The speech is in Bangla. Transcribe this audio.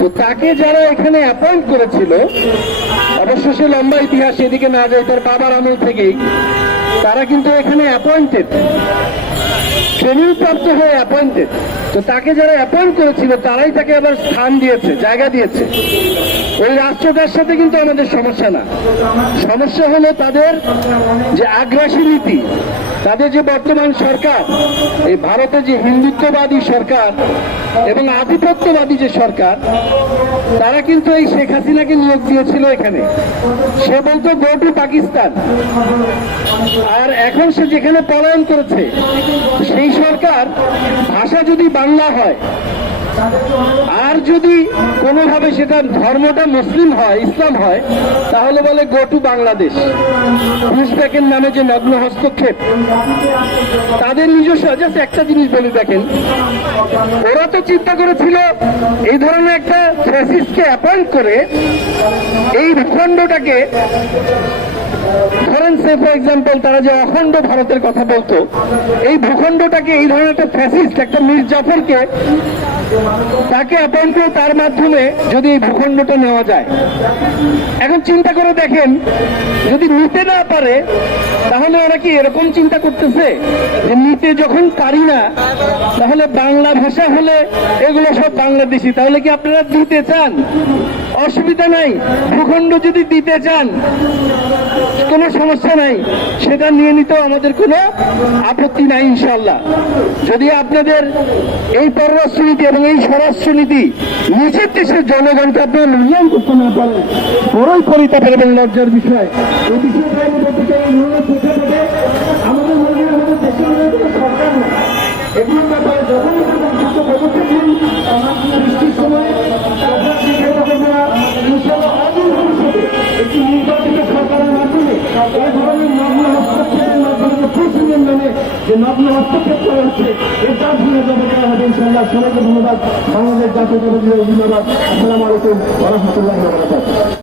তো তাকে যারা এখানে অ্যাপয়েন্ট করেছিল অবশ্য সে লম্বা ইতিহাস এদিকে না যায়, তার বাবার আমল থেকেই, তারা কিন্তু এখানে অ্যাপয়েন্টেড ট্রেনিং প্রাপ্ত হয়ে অ্যাপয়েন্টেড তো তাকে যারা অ্যাপয়েন্ট করেছিল, তারাই তাকে আবার স্থান দিয়েছে, জায়গা দিয়েছে। ওই রাষ্ট্রটার সাথে কিন্তু আমাদের সমস্যা না। সমস্যা হলো তাদের যে আগ্রাসী নীতি, তাদের যে বর্তমান সরকার, এই ভারতের যে হিন্দুত্ববাদী সরকার এবং আধিপত্যবাদী যে সরকার, তারা কিন্তু এই শেখ হাসিনাকে নিয়োগ দিয়েছিল এখানে। সে বলতো গো টু পাকিস্তান আর এখন সে যেখানে পলায়ন করেছে, সেই সরকার ভাষা যদি বাংলা হয় আর যদি কোনোভাবে সেটা ধর্মটা মুসলিম হয়, ইসলাম হয়, তাহলে বলে গো টু বাংলাদেশ। ঘুষপ্যাকের নামে যে নগ্ন হস্তক্ষেপ, তাদের নিজস্ব জাস্ট একটা জিনিস বলি দেখেন, ওরা তো চিন্তা করেছিল, এই ধরনের একটা ফ্যাসিস্টকে অ্যাপয়েন্ট করে, এই ভূখণ্ডটাকে ধরেন সে ফর এক্সাম্পল তারা যে অখণ্ড ভারতের কথা বলতো, এই ভূখণ্ডটাকে এই ধরনের একটা ফ্যাসিস্ট একটা মীর জাফরকে তাকে অ্যাপয়েন্ট করে তার মাধ্যমে যদি এই ভূখণ্ডটা নেওয়া যায়। এখন চিন্তা করে দেখেন, যদি নিতে না পারে, তাহলে ওরা কি এরকম চিন্তা করতেছে? যে নিতে যখন পারি না, তাহলে বাংলা ভাষা হলে এগুলো সব বাংলাদেশি, তাহলে কি আপনারা দিতে চান? অসুবিধা নাই। ভূখণ্ড যদি দিতে চান, কোনো সমস্যা নাই। সেটা নিয়ে নিতেও আমাদের কোনো আপত্তি নাই ইনশাল্লাহ যদি আপনাদের এই পররাষ্ট্রনীতি এবং এই স্বরাষ্ট্রনীতি নিজের দেশের জনগণকে আপনারা মূল্যায়ন করতে না পারেন। বড়ই পরিতাপের এবং লজ্জার বিষয়। আমাদের সরকার না এগুলোর ব্যাপারে যখন পদক্ষেপ যে নগ্ন হস্তক্ষেপ করা হচ্ছে এর তার শুনে জবাব দেওয়া হবে ইনশাল্লাহ সবাইকে ধন্যবাদ। বাংলাদেশ জাতীয় ধন্যবাদ আসসালামু আলাইকুম রহমতুল্লাহ